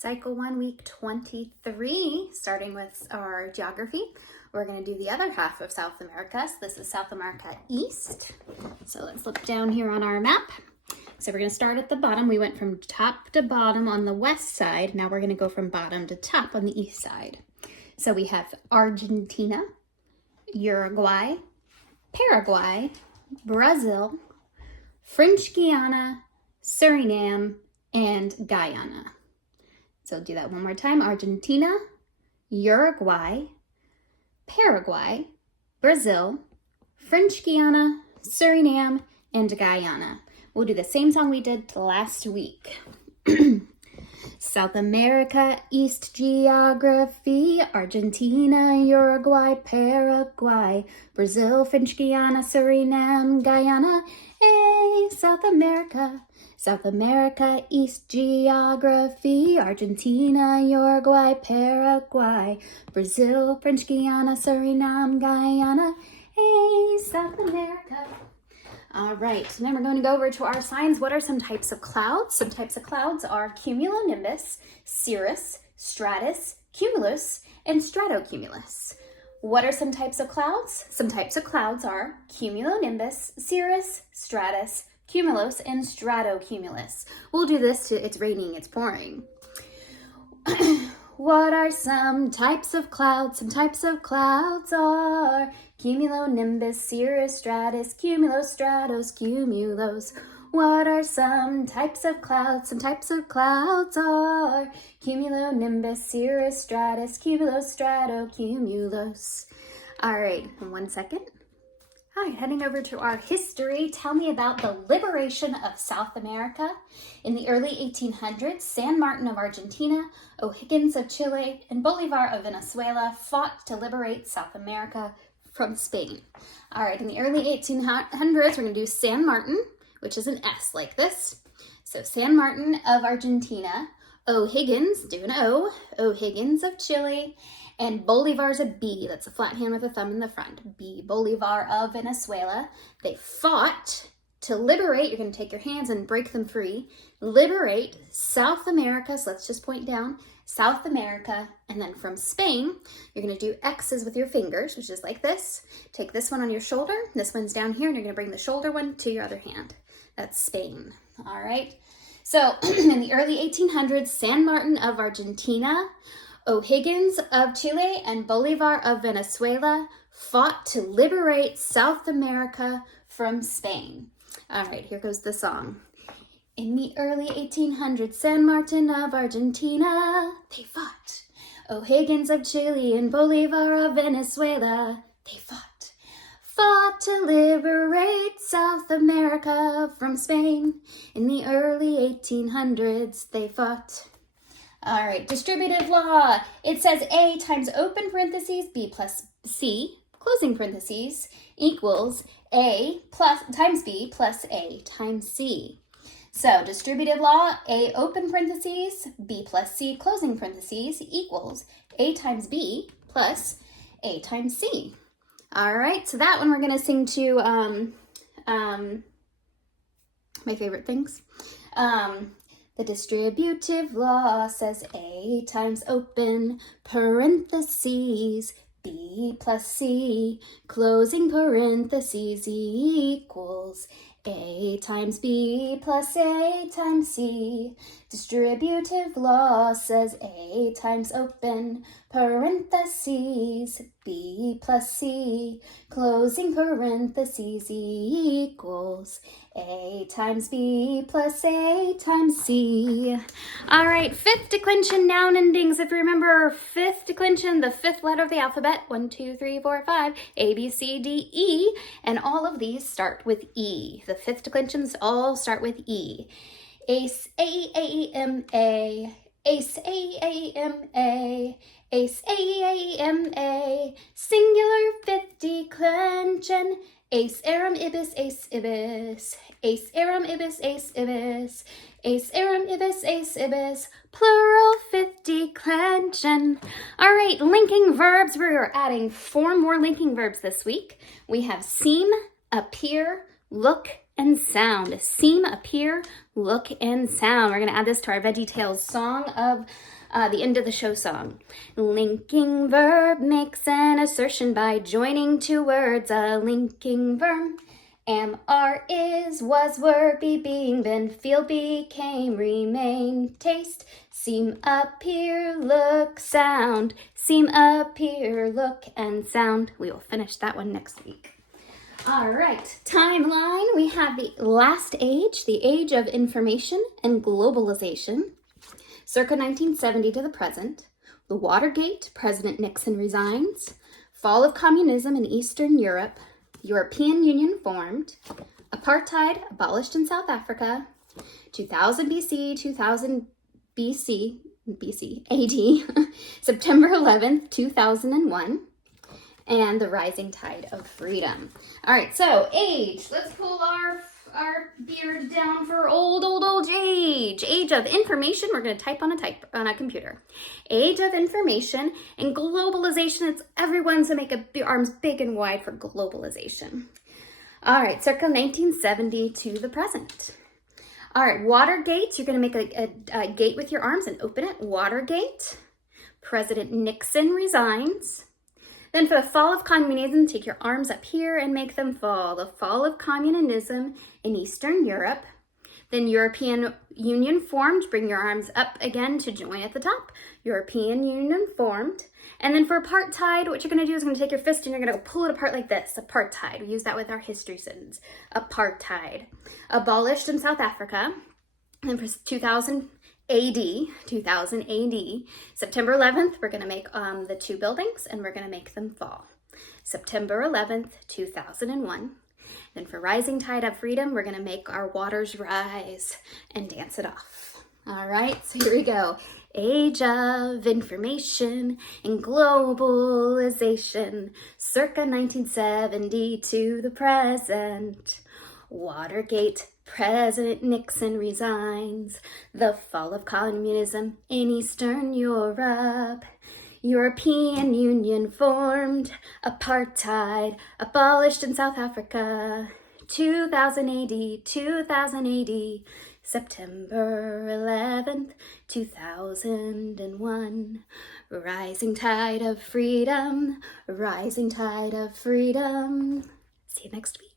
Cycle 1, week 23, starting with our geography. We're going to do the other half of South America. So this is South America East. So let's look down here on our map. So we're going to start at the bottom. We went from top to bottom on the west side. Now we're going to go from bottom to top on the east side. So we have Argentina, Uruguay, Paraguay, Brazil, French Guiana, Suriname, and Guyana. So do that one more time. Argentina, Uruguay, Paraguay, Brazil, French Guiana, Suriname, and Guyana. We'll do the same song we did last week. South America, East geography, Argentina, Uruguay, Paraguay, Brazil, French Guiana, Suriname, Guyana. Hey, South America. South America, East geography, Argentina, Uruguay, Paraguay, Brazil, French Guiana, Suriname, Guyana. Hey, South America. All right, so then we're going to go over to our signs. What are some types of clouds? Some types of clouds are cumulonimbus, cirrus, stratus, cumulus, and stratocumulus. What are some types of clouds? Some types of clouds are cumulonimbus, cirrus, stratus, cumulus, and stratocumulus. We'll do this to it's raining, it's pouring. What are some types of clouds? Some types of clouds are cumulonimbus, cirrus, stratus, cumulus, stratos, cumulus. What are some types of clouds? Some types of clouds are cumulonimbus, cirrus, stratus, cumulus, stratocumulus. All right, 1 second. Hi, heading over to our history. Tell me about the liberation of South America. In the early 1800s, San Martin of Argentina, O'Higgins of Chile, and Bolivar of Venezuela fought to liberate South America from Spain. All right, in the early 1800s, we're going to do San Martin, which is an S like this. So San Martin of Argentina, O'Higgins, do an O, O'Higgins of Chile, and Bolivar's a B, that's a flat hand with a thumb in the front. B, Bolivar of Venezuela. They fought to liberate, you're going to take your hands and break them free, liberate South America, so let's just point down, South America, and then from Spain, you're going to do X's with your fingers, which is like this. Take this one on your shoulder, this one's down here, and you're going to bring the shoulder one to your other hand. That's Spain, all right? So in the early 1800s, San Martin of Argentina, O'Higgins of Chile, and Bolivar of Venezuela fought to liberate South America from Spain. All right, here goes the song. In the early 1800s, San Martin of Argentina, they fought. O'Higgins of Chile and Bolivar of Venezuela, they fought to liberate South America from Spain. In the early 1800s, they fought. All right, distributive law. It says A times open parentheses, B plus C, closing parentheses, equals A plus times B plus A times C. So distributive law, A open parentheses, B plus C, closing parentheses, equals A times B plus A times C. All right, so that one we're going to sing to my favorite things. The distributive law says A times open parentheses, B plus C, closing parentheses, equals A times B plus A times C. Distributive law says A times open parentheses, B plus C, closing parentheses, equals A times B plus A times C. All right, fifth declension noun endings. If you remember fifth declension, the fifth letter of the alphabet, 1, 2, 3, 4, 5, A, B, C, D, E, and all of these start with E. The fifth declensions all start with E. Ace, A-A-M-A, Ace, A-A-M-A, Ace, A-A-M-A, singular fifth declension, Ace, aram, ibis, ace, ibis, Ace, aram, ibis, ace, ibis, Ace, aram, ibis, ace, ibis, plural fifth declension. All right, linking verbs. We're adding 4 more linking verbs this week. We have seem, appear, look, and sound. Seem, appear, look, and sound. We're going to add this to our VeggieTales song of the end of the show song. Linking verb makes an assertion by joining two words. A linking verb. Am, are, is, was, were, be, being, been, feel, became, remain, taste, seem, appear, look, sound. Seem, appear, look, and sound. We will finish that one next week. All right, timeline. We have the last age, the age of information and globalization, circa 1970 to the present. The Watergate, President Nixon resigns. Fall of communism in Eastern Europe. European Union formed. Apartheid abolished in South Africa. 2000 BC, 2000 BC AD. September 11th, 2001. And the rising tide of freedom. All right, so age. Let's pull our beard down for old age. Age of information. We're going to type on a computer. Age of information and globalization. It's everyone's to make your arms big and wide for globalization. All right, circa 1970 to the present. All right, Watergate. You're going to make a gate with your arms and open it. Watergate. President Nixon resigns. Then for the fall of communism, take your arms up here and make them fall. The fall of communism in Eastern Europe. Then European Union formed. Bring your arms up again to join at the top. European Union formed. And then for apartheid, what you're going to do is you're going to take your fist and you're going to pull it apart like this. Apartheid. We use that with our history sentence. Apartheid. Abolished in South Africa. And for 2000 AD, September 11th, we're going to make the two buildings and we're going to make them fall. September 11th, 2001. Then for rising tide of freedom, we're going to make our waters rise and dance it off. All right, so here we go. Age of information and globalization, circa 1970 to the present. Watergate, President Nixon resigns. The fall of communism in Eastern Europe. European Union formed. Apartheid abolished in South Africa. 2000 AD, September 11th, 2001. Rising tide of freedom, rising tide of freedom. See you next week.